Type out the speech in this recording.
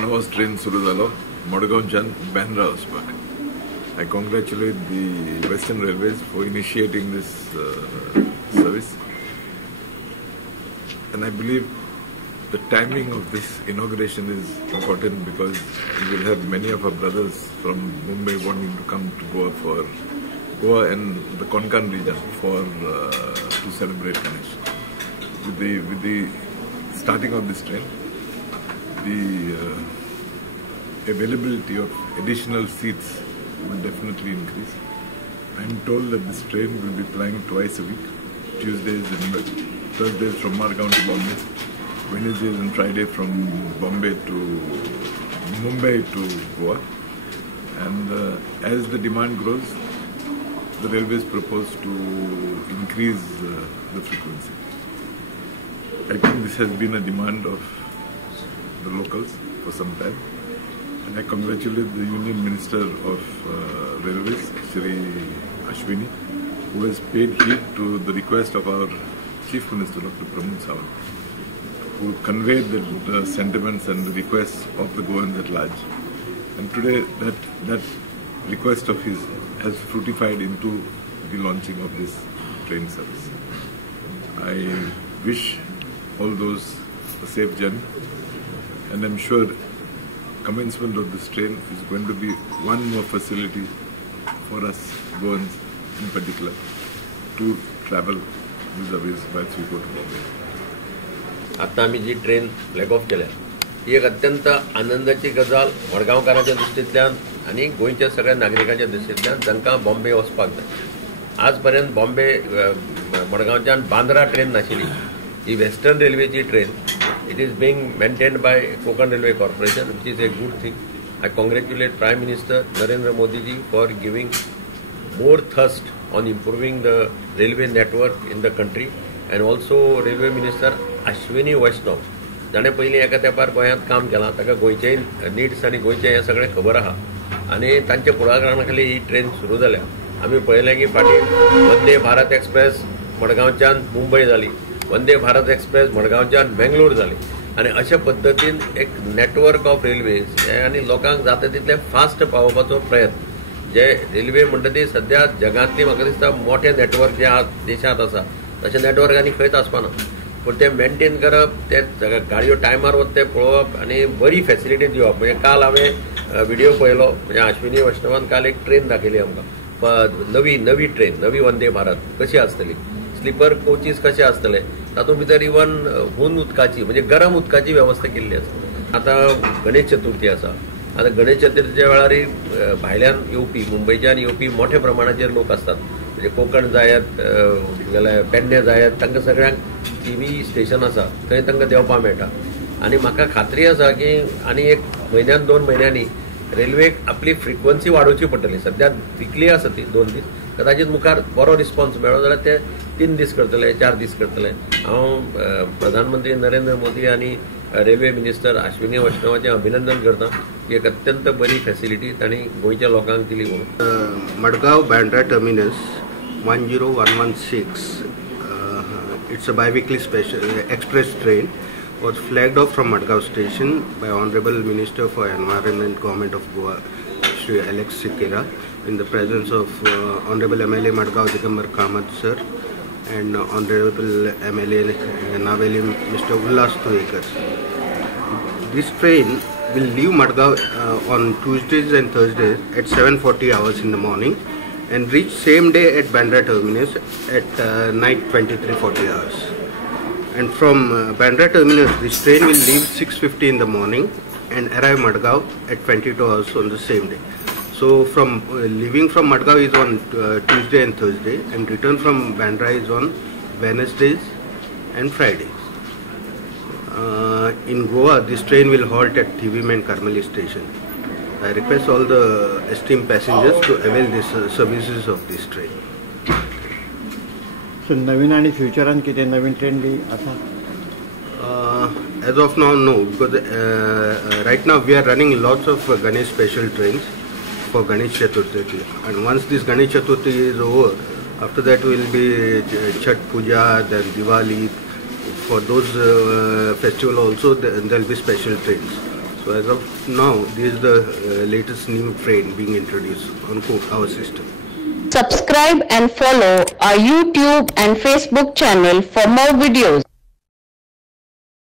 नवोच train सुरू जालो मडगांवच्यान बँड्रा वचपाक. I congratulate the Western Railways for initiating this service, and I believe the timing of this inauguration is important because we will have many of our brothers from Mumbai wanting to come to Goa and the Konkan region to celebrate Ganesh. With the starting of this train, the availability of additional seats will definitely increase. I am told that this train will be plying twice a week, Tuesdays and Thursdays from Margao to Bombay, Wednesdays and Friday from Mumbai to Goa. And as the demand grows, the railways propose to increase the frequency. I think this has been a demand of the locals for some time, and I congratulate the Union Minister of Railways, Shri Ashwini, who has paid heed to the request of our Chief Minister, Dr. Pramod Sawant, who conveyed the sentiments and the requests of the Goans at large. And today that request of his has fructified into the launching of this train service. I wish all those a safe journey, and I'm sure commencement of this train is going to be one more facility for us Goans in particular to travel vis-a-vis whilst we go to Bombay. आता आम्ही जी train flag of केल्या ही एक अत्यंत आनंदाची गजाल मडगांवकारांच्या दृश्टींतल्यान आणि गोंयच्या सगळ्या नागरिकांच्या दृश्टींतल्यान जांकां बॉम्बे वचपाक जाय. आजपर्यंत बॉम्बे मडगांवच्यान बांद्रा ट्रेन नाशिल्ली. ही वेस्टर्न रेल्वेची train. It is being maintained by Konkan Railway Corporation, which is a good thing. I congratulate Prime Minister Narendra Modi ji for giving more thrust on improving the railway network in the country, and also Railway Minister Ashwini Vaishnav. जाणे पयलीं एका तेंपार गोंयांत काम केलां, ताका गोंयचे needs आनी गोंयचें हें सगळें खबर आहा, आनी तांच्या फुडाकारा खाली ही ट्रेन सुरू जाल्या. आमी पळयलें की फाटीं वंदे भारत एक्सप्रेस मडगांवच्यान मुंबय जाली, वंदे भारत एक्सप्रेस मडगांवच्यान बेंगलोर जाली, आनी अशा पद्दतीन एक नेटवर्क ऑफ रेल्वेज आनी लोकांक जाता तितले फास्ट पावोवपाचो प्रयत्न. जे रेल्वे म्हणटा ती सध्या जगांतली म्हाका दिसता मोठे नेटवर्क जे देशांत आसा तशें नेटवर्क आनी खंयच आसपाना. पूण ते मेंटेन करप, ते गाडयो टायमार वता ते पळोवप आनी बरी फॅसिलिटी दिवप. म्हणजे काल हांवें व्हिडिओ पळयलो, म्हणजे अश्विनी वैष्णवान काल एक ट्रेन दाखयली आमकां, नवी ट्रेन, नवी वंदे भारत कशी आसतली, स्लीपर कोचीस कशे आसतले, तातूंत भितर इवन हून उदकाची म्हणजे गरम उदकाची वेवस्था केल्ली आसा. आतां गणेश चतुर्थी आसा. आतां गणेश चतुर्थीच्या वेळार भायल्यान येवपी, मुंबयच्यान येवपी मोठ्या प्रमाणाचेर लोक असतात. म्हणजे कोकण जायत जाल्यार पेडणे जायत, तांकां सगळ्यांक टीव्ही स्टेशन आसा थंय तांकां देंवपाक मेळटा. आनी म्हाका खात्री आसा की आनी एक म्हयन्यान 2 म्हयन्यांनी रेल्वेक आपली फ्रिक्वन्सी वाडोवची पडटली. सध्या विकली आसा ती 2 दीस, कदाचित मुखार बरो रिस्पॉन्स मेळ्ळो जाल्यार ते 3 दीस करतले, 4 दीस करतले. हांव प्रधानमंत्री नरेंद्र मोदी आनी रेल्वे मिनिस्टर अश्विनी वैष्णवाचें अभिनंदन करता की एक अत्यंत बरी फॅसिलिटी तांणी गोंयच्या लोकांक दिली म्हणून. Madgaon Bandra terminus 10116. It's a bi-weekly special express train. Was flagged off from Madgaon station by Honorable Minister for Environment, Government of Goa, Shri Alex Sikera, in the presence of Honorable MLA Madgaon Digambar Kamath sir and Honorable MLA Naveli Mr. Ullas Tuekar. This train will leave Madgaon on Tuesdays and Thursdays at 7:40 hours in the morning and reach same day at Bandra terminus at night 23:40 hours. And from Bandra terminus, this train will leave 6:50 in the morning and arrive Madgaon at 22 hours on the same day. So from leaving from Madgaon is on Tuesday and Thursday, and return from Bandra is on Wednesdays and Fridays. In Goa, this train will halt at Thivim and Karmali station. I request all the esteemed passengers to avail the services of this train. So, नवीन आणि फ्युचरान कितें नवीन train B आसा? As of now, no, because right now we are running lots of Ganesh special trains for Ganesh Chaturthi. And once this Ganesh Chaturthi is over, after that will be Chhat Puja, then Diwali. For those festival also, there will be special trains. So as of now, this is the latest new train being introduced on our system. Subscribe and follow our YouTube and Facebook channel for more videos.